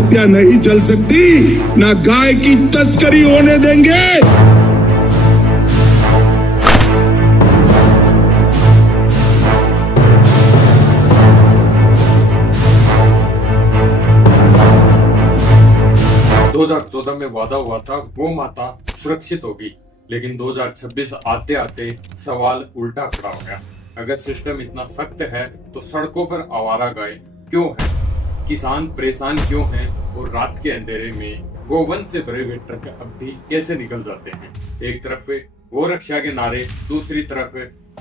हत्या नहीं चल सकती, ना गाय की तस्करी होने देंगे। दो 2014 में वादा हुआ था गौ माता सुरक्षित होगी, लेकिन 2026 आते आते सवाल उल्टा खड़ा हो गया। अगर सिस्टम इतना सख्त है तो सड़कों पर आवारा गाय क्यों है, किसान परेशान क्यों हैं और रात के अंधेरे में गोवंश से भरे हुए ट्रक अब भी कैसे निकल जाते हैं। एक तरफ गौ रक्षा के नारे, दूसरी तरफ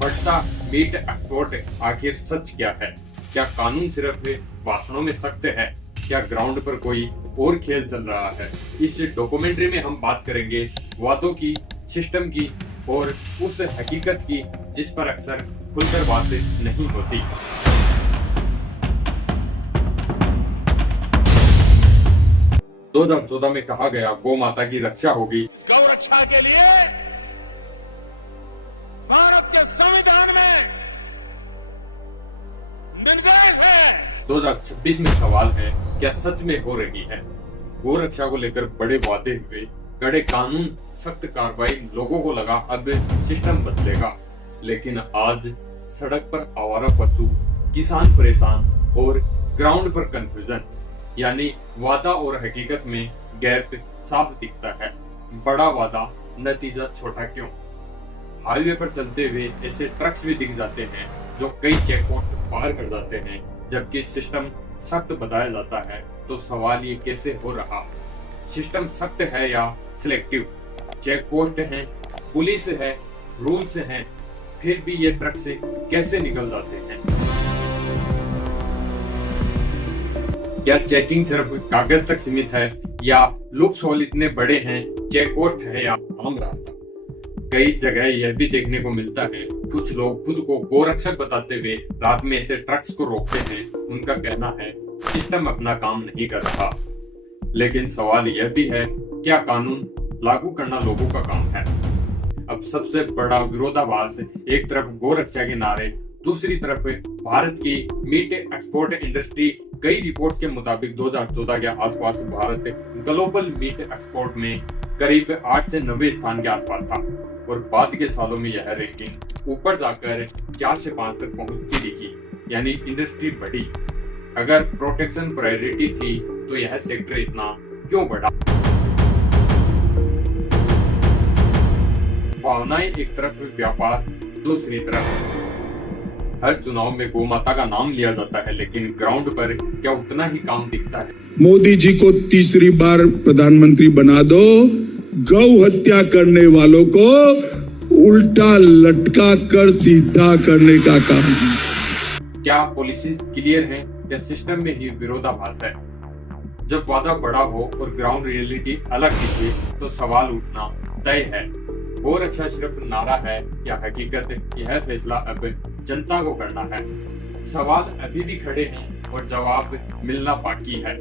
बढ़ता मीट एक्सपोर्ट। आखिर सच क्या है? क्या कानून सिर्फ भाषणों में सख्त है? क्या ग्राउंड पर कोई और खेल चल रहा है? इस डॉक्यूमेंट्री में हम बात करेंगे वादों की, सिस्टम की और उस हकीकत की जिस पर अक्सर खुलकर बात नहीं होती। दो 2014 में कहा गया गौ माता की रक्षा होगी। गौ रक्षा के लिए भारत के संविधान में निर्देश है। 2026 में सवाल है, क्या सच में हो रही है? गौ रक्षा को लेकर बड़े वादे हुए, कड़े कानून, सख्त कार्रवाई, लोगों को लगा अब सिस्टम बदलेगा, लेकिन आज सड़क पर आवारा पशु, किसान परेशान और ग्राउंड पर कंफ्यूजन, यानी वादा और हकीकत में गैप साफ दिखता है। बड़ा वादा, नतीजा छोटा क्यों? हाईवे पर चलते हुए ऐसे ट्रक्स भी दिख जाते हैं जो कई चेक पोस्ट पार कर जाते हैं, जबकि सिस्टम सख्त बताया जाता है। तो सवाल ये कैसे हो रहा? सिस्टम सख्त है या सिलेक्टिव? चेक पोस्ट है, पुलिस है, रूल्स हैं, फिर भी ये ट्रक से कैसे निकल जाते हैं? क्या चेकिंग सिर्फ कागज तक सीमित है या लूप्स होल इतने बड़े हैं? चेक पोस्ट है या आम रास्ता? कई जगह यह भी देखने को मिलता है, कुछ लोग खुद को गोरक्षक बताते हुए रात में ऐसे ट्रक्स को रोकते हैं। उनका कहना है सिस्टम अपना काम नहीं कर रहा। लेकिन सवाल यह भी है, क्या कानून लागू करना लोगों का काम है? अब सबसे बड़ा विरोधाभास, एक तरफ गोरक्षा के नारे, दूसरी तरफ भारत की मीट एक्सपोर्ट इंडस्ट्री। कई रिपोर्ट्स के मुताबिक 2014 के आसपास भारत ग्लोबल मीट एक्सपोर्ट में करीब 8 से 90 स्थान के आसपास था और बाद के सालों में यह रैंकिंग ऊपर जाकर 4 से 5 तक पहुंचती दिखी, यानी इंडस्ट्री बढ़ी। अगर प्रोटेक्शन प्रायोरिटी थी तो यह सेक्टर इतना क्यों बढ़ा? भावनाएं एक तरफ, व्यापार दूसरी तरफ। हर चुनाव में गौ माता का नाम लिया जाता है, लेकिन ग्राउंड पर क्या उतना ही काम दिखता है? मोदी जी को तीसरी बार प्रधानमंत्री बना दो, गौ हत्या करने वालों को उल्टा लटका कर सीधा करने का काम। क्या पॉलिसीज क्लियर हैं या सिस्टम में ही विरोधाभास है? जब वादा बड़ा हो और ग्राउंड रियलिटी अलग दिखे तो सवाल उठना तय है। गौ रक्षा सिर्फ नारा है या हकीकत? यह फैसला अब जनता को करना है। सवाल अभी भी खड़े हैं और जवाब मिलना बाकी है।